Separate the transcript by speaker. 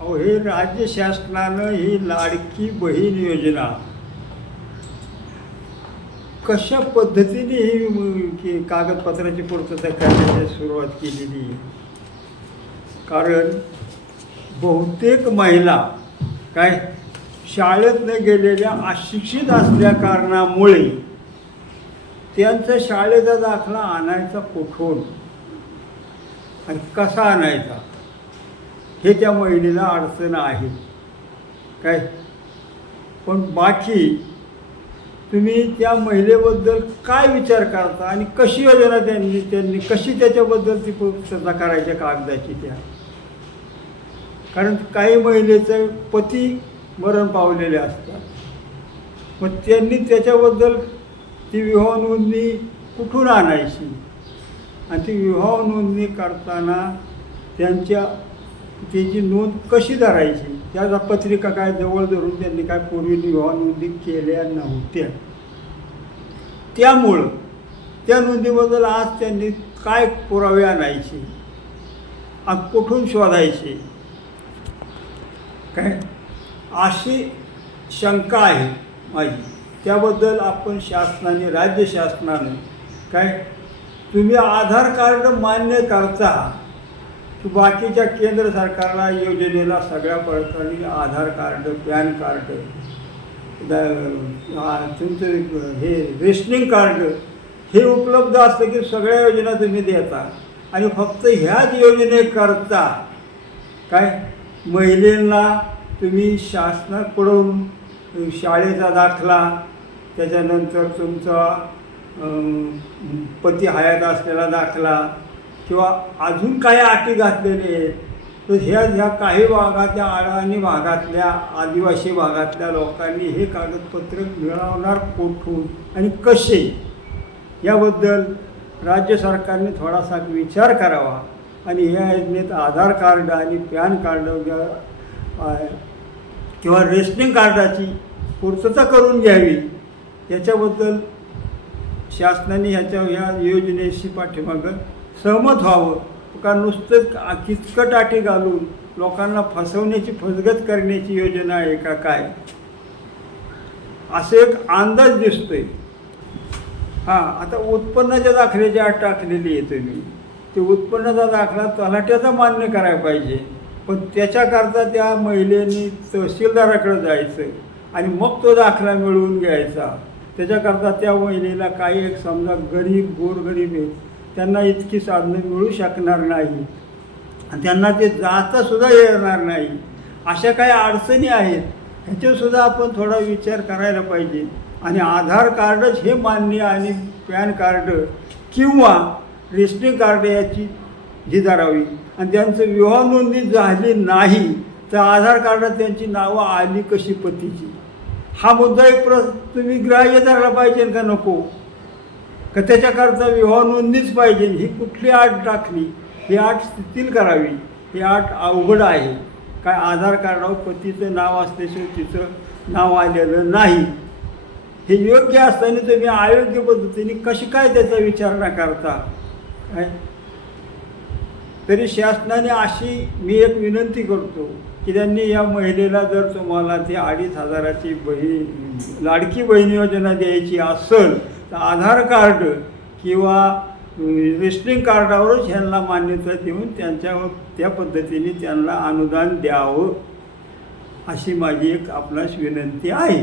Speaker 1: अहो हे राज्य शासनानं ही लाडकी बहीण योजना कशा पद्धतीने ही कागदपत्राची पूर्तता करण्याची सुरुवात केलेली? आहे कारण बहुतेक महिला काय शाळेत न गेलेल्या अशिक्षित असल्या कारणामुळे त्यांचा शाळेचा दाखला आणायचा कुठून? आणि कसा आणायचा? हे त्या महिलेला अडचण आहे. काय? पण बाकी तुम्ही त्या महिलेबद्दल काय विचार करता आणि कशी योजना त्यांनी त्यांनी कशी त्याच्याबद्दल ती पूर्तता करायच्या कागदाची त्या? कारण काही महिलेचे पती मरण पावलेले असतात. मग त्यांनी त्याच्याबद्दल ती विवाह नोंदणी कुठून आणायची? आणि ती विवाह नोंदणी करताना त्यांच्या त्याची नोंद कशी धरायची? त्या पत्रिका काय जवळ धरून त्यांनी काय पूर्वी विवाह नोंदी केल्या नव्हत्या. त्यामुळं त्या नोंदीबद्दल आज त्यांनी काय पुरावे आणायचे? आणि कुठून शोधायचे? काय? अशी शंका आहे माझी. त्याबद्दल आपण शासनाने राज्य शासनाने काय? तुम्ही आधार कार्ड मान्य करता. की बाकीच्या केंद्र सरकारला योजनेला सगळ्या प्रकारे आधार कार्ड पॅन कार्ड द- तुमचं हे रेशनिंग कार्ड हे उपलब्ध असलं की सगळ्या योजना तुम्ही देता. आणि फक्त ह्याच योजनेकरता काय? महिलांना तुम्ही शासनाकडून शाळेचा दाखला त्याच्यानंतर तुमचा पती हयात असलेला दाखला किंवा अजून काही अटी घातलेले आहेत तर ह्या ह्या काही भागातल्या अडाणी भागातल्या आदिवासी भागातल्या लोकांनी हे कागदपत्र मिळवणार कुठून आणि कसे? याबद्दल राज्य सरकारने थोडासा विचार करावा आणि ह्या योजनेत आधार कार्ड आणि पॅन कार्ड किंवा रेशनिंग कार्डाची पूर्तता करून घ्यावी. याच्याबद्दल शासनाने ह्याच्या ह्या योजनेशी पाठीमागं सहमत व्हावं. का नुसतं किचकट आटी घालून लोकांना फसवण्याची फसगत करण्याची योजना आहे का काय? असं एक अंदाज दिसतोय. हां आता उत्पन्नाच्या दाखल्याची आठ टाकलेली आहे तुम्ही. ते उत्पन्नाचा दाखला तलाट्याचा मान्य करायला पाहिजे. पण त्याच्याकरता त्या महिलेने तहसीलदाराकडे जायचं आणि मग तो दाखला मिळवून घ्यायचा. त्याच्याकरता त्या महिलेला काही एक समजा गरीब गोरगरीब आहे त्यांना इतकी साधनं मिळू शकणार नाही. आणि त्यांना ते जातासुद्धा येणार नाही. अशा काही अडचणी आहेत ह्याच्यासुद्धा आपण थोडा विचार करायला पाहिजे. आणि आधार कार्डच हे मान्य आणि पॅन कार्ड किंवा रेशनिंग कार्ड याची जी धरावी. आणि त्यांचं विवाह नोंदणी झाली नाही तर आधार कार्डात त्यांची नावं आली कशी पतीची? हा मुद्दा एक प्र तुम्ही ग्राह्य धरला पाहिजे का नको? का त्याच्याकरता विवाह नोंदणीच पाहिजे? ही कुठली आट टाकली? ही आट स्थितील करावी? ही आट अवघड आहे. काय आधार कार्डावर पतीचं नाव असल्याशिवाय तिचं नाव आलेलं नाही. हे योग्य असताना तुम्ही अयोग्य पद्धतीने कशी काय त्याचा विचारणा करता? काय? तरी शासनाने अशी मी एक विनंती करतो. की त्यांनी या महिलेला जर तुम्हाला ती अडीच हजाराची बहीण लाडकी बहीण योजना द्यायची असेल तर आधार कार्ड किंवा रेशनिंग कार्डावरच ह्यांना मान्यता देऊन त्यांच्यावर त्या पद्धतीने त्यांना अनुदान द्यावं अशी माझी एक आपणास विनंती आहे.